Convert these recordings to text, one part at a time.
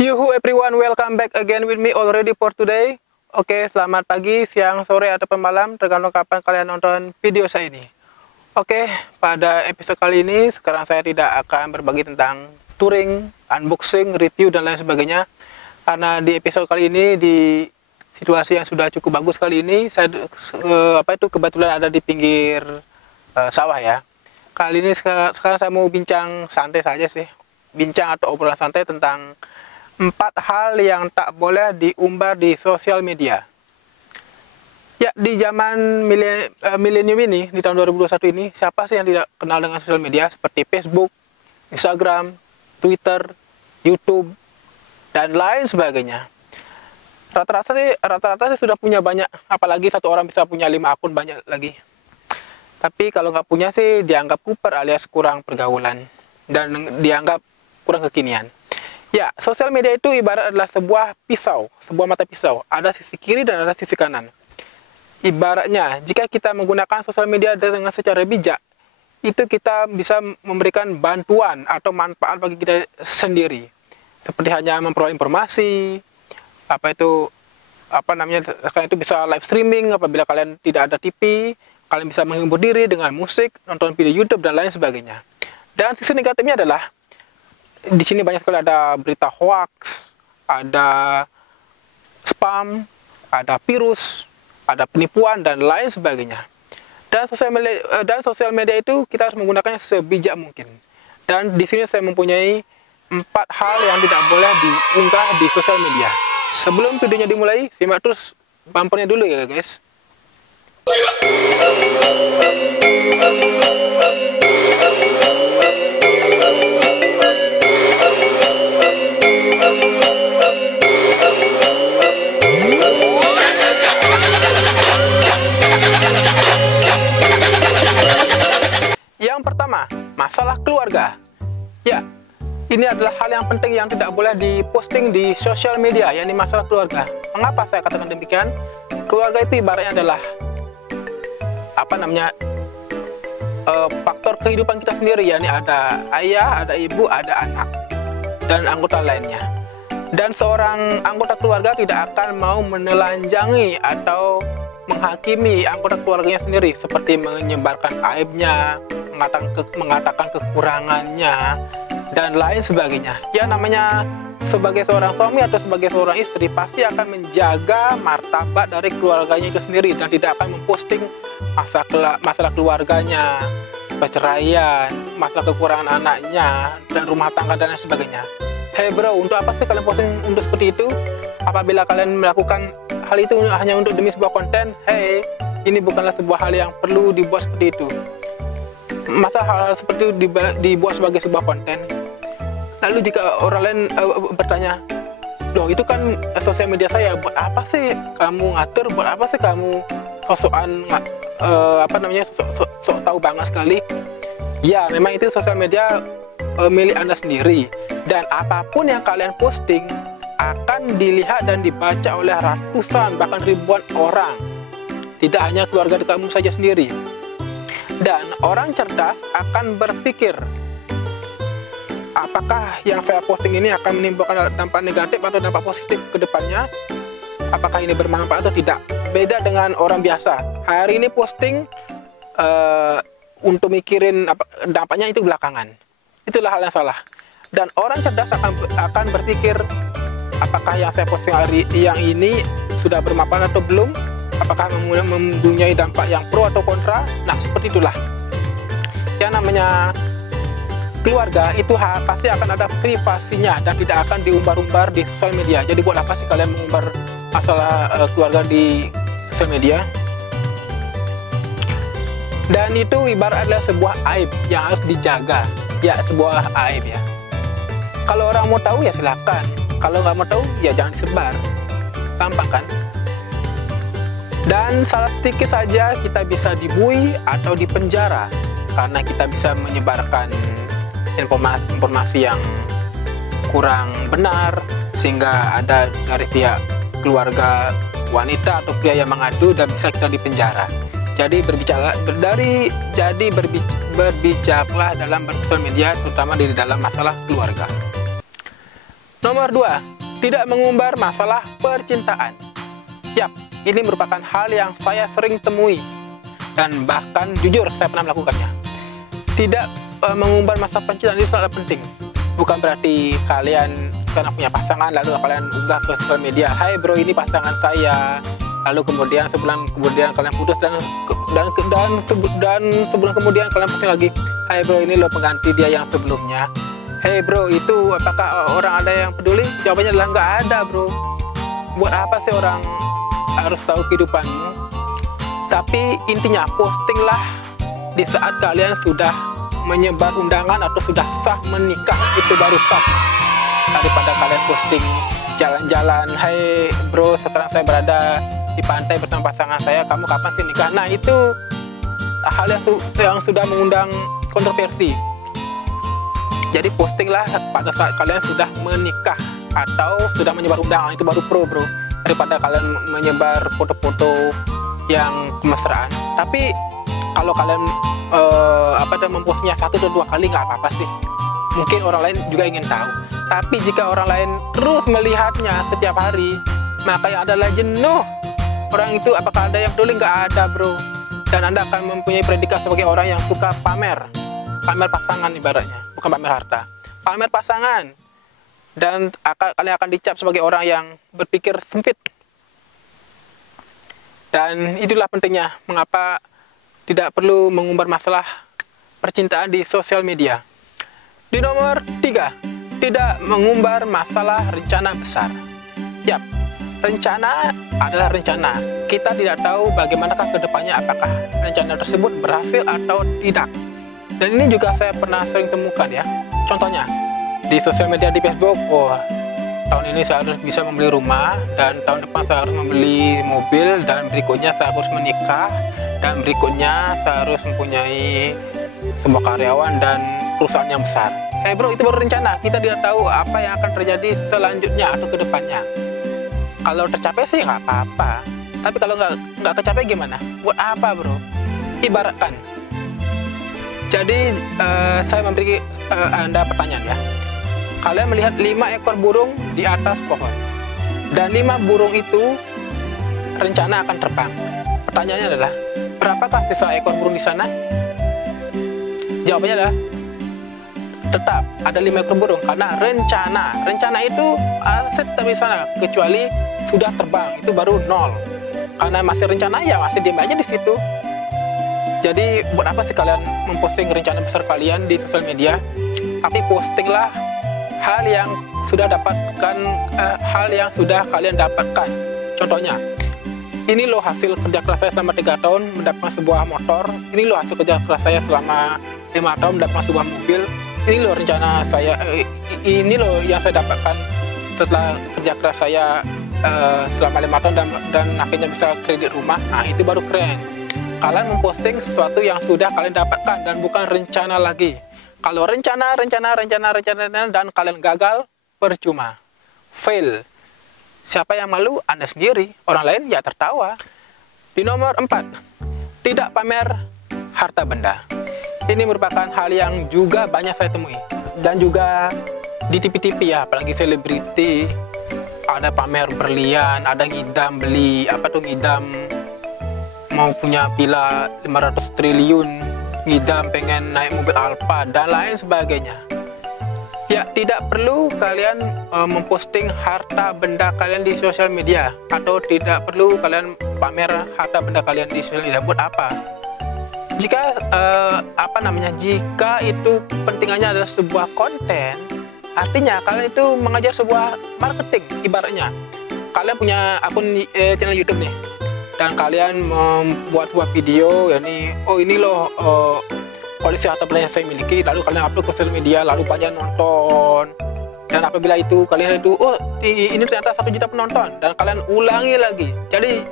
Yuhu everyone, welcome back again with me already for today. Oke, selamat pagi, siang, sore, ataupun malam, tergantung kapan kalian nonton video saya ini. Oke, pada episode kali ini, sekarang saya tidak akan berbagi tentang touring, unboxing, review, dan lain sebagainya. Karena di episode kali ini, di situasi yang sudah cukup bagus kali ini, saya kebetulan ada di pinggir sawah ya. Kali ini sekarang saya mau bincang santai saja sih. Bincang atau obrolan santai tentang 4 hal yang tak boleh diumbar di sosial media. Ya, di zaman milenium ini, di tahun 2021 ini, siapa sih yang tidak kenal dengan sosial media seperti Facebook, Instagram, Twitter, YouTube, dan lain sebagainya. Rata-rata sih sudah punya banyak, apalagi satu orang bisa punya 5 akun, banyak lagi. Tapi kalau nggak punya sih dianggap kuper alias kurang pergaulan dan dianggap kurang kekinian. Ya, sosial media itu ibarat adalah sebuah pisau, sebuah mata pisau. Ada sisi kiri dan ada sisi kanan. Ibaratnya, jika kita menggunakan sosial media dengan secara bijak, itu kita bisa memberikan bantuan atau manfaat bagi kita sendiri. Seperti hanya memperoleh informasi, kalian itu bisa live streaming apabila kalian tidak ada TV, kalian bisa menghibur diri dengan musik, nonton video YouTube, dan lain sebagainya. Dan sisi negatifnya adalah, di sini banyak sekali ada berita hoax, ada spam, ada virus, ada penipuan, dan lain sebagainya. Dan sosial media itu kita harus menggunakannya sebijak mungkin. Dan di sini saya mempunyai 4 hal yang tidak boleh diunggah di sosial media. Sebelum videonya dimulai, simak terus bumpernya dulu ya guys. Yang pertama, masalah keluarga. Ya, ini adalah hal yang penting yang tidak boleh diposting di sosial media, yakni masalah keluarga. Mengapa saya katakan demikian? Keluarga itu ibaratnya adalah faktor kehidupan kita sendiri, yakni ada ayah, ada ibu, ada anak, dan anggota lainnya. Dan seorang anggota keluarga tidak akan mau menelanjangi atau menghakimi anggota keluarganya sendiri, seperti menyebarkan aibnya, mengatakan kekurangannya, dan lain sebagainya. Ya, namanya sebagai seorang suami atau sebagai seorang istri pasti akan menjaga martabat dari keluarganya itu sendiri dan tidak akan memposting masalah keluarganya, perceraian, masalah kekurangan anaknya, dan rumah tangga, dan lain sebagainya. Hey bro, untuk apa sih kalian posting untuk seperti itu? Apabila kalian melakukan hal itu hanya untuk demi sebuah konten, hey, ini bukanlah sebuah hal yang perlu dibuat seperti itu. Masa hal seperti itu dibuat sebagai sebuah konten? Lalu jika orang lain bertanya, loh itu kan sosial media saya, buat apa sih kamu ngatur, buat apa sih kamu sosokan sok tahu banget sekali? Ya, memang itu sosial media milik Anda sendiri, dan apapun yang kalian posting akan dilihat dan dibaca oleh ratusan bahkan ribuan orang, tidak hanya keluarga dekatmu saja sendiri. Dan orang cerdas akan berpikir, apakah yang saya posting ini akan menimbulkan dampak negatif atau dampak positif ke depannya? Apakah ini bermanfaat atau tidak? Beda dengan orang biasa. Hari ini posting untuk mikirin dampaknya itu belakangan. Itulah hal yang salah. Dan orang cerdas akan berpikir, apakah yang saya posting hari yang ini sudah bermanfaat atau belum? Apakah mempunyai dampak yang pro atau kontra? Nah, seperti itulah. Yang namanya keluarga itu pasti akan ada privasinya dan tidak akan diumbar-umbar di sosial media. Jadi buat apa sih kalian mengumbar masalah keluarga di sosial media? Dan itu ibarat adalah sebuah aib yang harus dijaga. Ya, sebuah aib ya. Kalau orang mau tahu ya silakan. Kalau nggak mau tahu ya jangan disebar. Gampang kan? Dan salah sedikit saja kita bisa dibui atau dipenjara karena kita bisa menyebarkan informasi yang kurang benar, sehingga ada dari pihak keluarga wanita atau pria yang mengadu dan bisa kita dipenjara. Jadi berbijaklah dalam bersosial media, terutama di dalam masalah keluarga. Nomor 2, tidak mengumbar masalah percintaan. Yap, ini merupakan hal yang saya sering temui dan bahkan jujur saya pernah melakukannya. Tidak mengumbar masalah percintaan itu sangat penting. Bukan berarti kalian karena punya pasangan lalu kalian unggah ke sosial media, "Hai bro, ini pasangan saya." Lalu kemudian sebulan kemudian kalian putus dan sebulan kemudian kalian posting lagi, "Hai bro, ini lo pengganti dia yang sebelumnya." "Hey bro, itu apakah orang ada yang peduli?" Jawabannya adalah nggak ada bro. Buat apa sih orang harus tahu kehidupanmu? Tapi intinya postinglah di saat kalian sudah menyebar undangan atau sudah sah menikah, itu baru sah. Daripada kalian posting jalan-jalan, "Hai bro, sekarang saya berada di pantai bersama pasangan saya, kamu kapan sih nikah?" Nah, itu hal yang sudah mengundang kontroversi. Jadi postinglah pada saat kalian sudah menikah atau sudah menyebar undangan, itu baru pro bro, daripada kalian menyebar foto-foto yang kemesraan. Tapi kalau kalian mempostnya 1 atau 2 kali nggak apa-apa sih, mungkin orang lain juga ingin tahu. Tapi jika orang lain terus melihatnya setiap hari, maka yang adalah jenuh. Orang itu apakah ada yang peduli? Nggak ada bro. Dan Anda akan mempunyai predikat sebagai orang yang suka pamer pasangan ibaratnya, bukan pamer harta, pamer pasangan. Dan kalian akan dicap sebagai orang yang berpikir sempit. Dan itulah pentingnya mengapa tidak perlu mengumbar masalah percintaan di sosial media. Di nomor 3, tidak mengumbar masalah rencana besar. Yap, rencana adalah rencana. Kita tidak tahu bagaimanakah kedepannya, apakah rencana tersebut berhasil atau tidak. Dan ini juga saya pernah sering temukan ya. Contohnya, di sosial media di Facebook, tahun ini saya harus bisa membeli rumah, dan tahun depan saya harus membeli mobil, dan berikutnya saya harus menikah, dan berikutnya saya harus mempunyai sebuah karyawan dan perusahaan yang besar. Bro, itu baru rencana. Kita tidak tahu apa yang akan terjadi selanjutnya atau ke depannya. Kalau tercapai sih nggak apa-apa. Tapi kalau nggak tercapai gimana? Buat apa bro? Ibaratkan. Jadi saya memberi Anda pertanyaan ya. Kalian melihat 5 ekor burung di atas pohon. Dan 5 burung itu rencana akan terbang. Pertanyaannya adalah, berapakah sisa ekor burung di sana? Jawabannya adalah, tetap ada 5 ekor burung, karena rencana itu tetap di sana, kecuali sudah terbang itu baru 0. Karena masih rencana ya masih diam aja di situ. Jadi buat apa sih kalian memposting rencana besar kalian di sosial media? Tapi postinglah hal yang sudah kalian dapatkan. Contohnya, ini loh hasil kerja keras saya selama 3 tahun mendapatkan sebuah motor. Ini loh hasil kerja keras saya selama 5 tahun mendapatkan sebuah mobil. Ini loh rencana saya, ini loh yang saya dapatkan setelah kerja keras saya selama 5 tahun dan akhirnya bisa kredit rumah. Nah, itu baru keren. Kalian memposting sesuatu yang sudah kalian dapatkan dan bukan rencana lagi. Kalau rencana dan kalian gagal, percuma, fail. Siapa yang malu? Anda sendiri. Orang lain ya tertawa. Di nomor 4, tidak pamer harta benda. Ini merupakan hal yang juga banyak saya temui, dan juga di TV-TV ya, apalagi selebriti, ada pamer berlian, ada ngidam beli ngidam mau punya villa 500 triliun, ngidam pengen naik mobil Alfa dan lain sebagainya. Ya, tidak perlu kalian memposting harta benda kalian di sosial media, atau tidak perlu kalian pamer harta benda kalian di sosial media. Buat apa? Jika jika itu pentingannya adalah sebuah konten, artinya kalian itu mengajar sebuah marketing. Ibaratnya kalian punya akun channel YouTube nih, dan kalian membuat sebuah video, yakni ini loh koleksi harta benda yang saya miliki, lalu kalian upload ke sosial media, lalu banyak nonton. Dan apabila itu kalian ini ternyata 1 juta penonton, dan kalian ulangi lagi. Jadi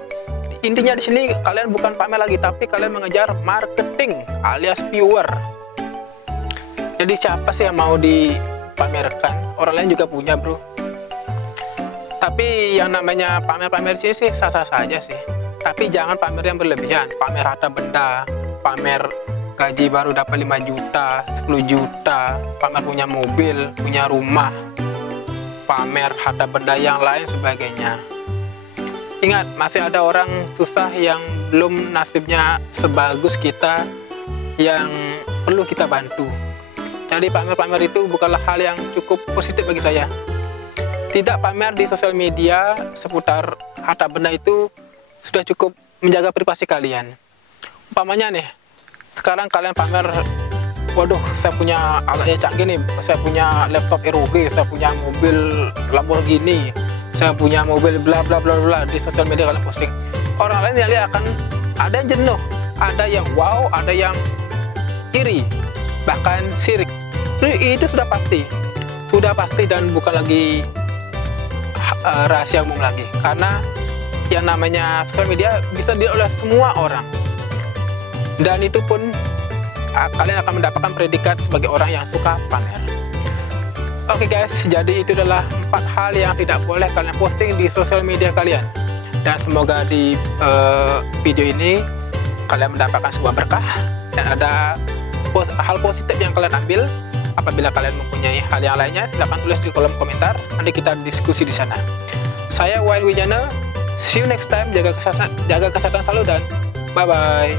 intinya di sini kalian bukan pamer lagi, tapi kalian mengejar marketing alias viewer. Jadi siapa sih yang mau dipamerkan? Orang lain juga punya bro. Tapi yang namanya pamer-pamer sih sah-sah saja sih. Tapi jangan pamer yang berlebihan, pamer harta benda, pamer gaji baru dapat 5 juta, 10 juta, pamer punya mobil, punya rumah, pamer harta benda yang lain sebagainya. Ingat, masih ada orang susah yang belum nasibnya sebagus kita, yang perlu kita bantu. Jadi pamer-pamer itu bukanlah hal yang cukup positif bagi saya. Tidak pamer di sosial media seputar harta benda itu sudah cukup menjaga privasi kalian. Umpamanya nih, sekarang kalian pamer, waduh saya punya alatnya canggih nih, saya punya laptop ROG, saya punya mobil Lamborghini, saya punya mobil bla bla bla bla di sosial media kalian posting. Orang lain yang lihat akan ada yang jenuh, ada yang wow, ada yang iri, bahkan sirik. Itu sudah pasti dan bukan lagi rahasia umum lagi, karena yang namanya sosial media bisa dilihat oleh semua orang, dan itu pun kalian akan mendapatkan predikat sebagai orang yang suka pamer. Oke guys, jadi itu adalah 4 hal yang tidak boleh kalian posting di sosial media kalian, dan semoga di video ini kalian mendapatkan sebuah berkah dan ada hal positif yang kalian ambil. Apabila kalian mempunyai hal yang lainnya, silahkan tulis di kolom komentar, nanti kita diskusi di sana. Saya Wayan Wijana, see you next time, jaga kesehatan selalu dan bye bye.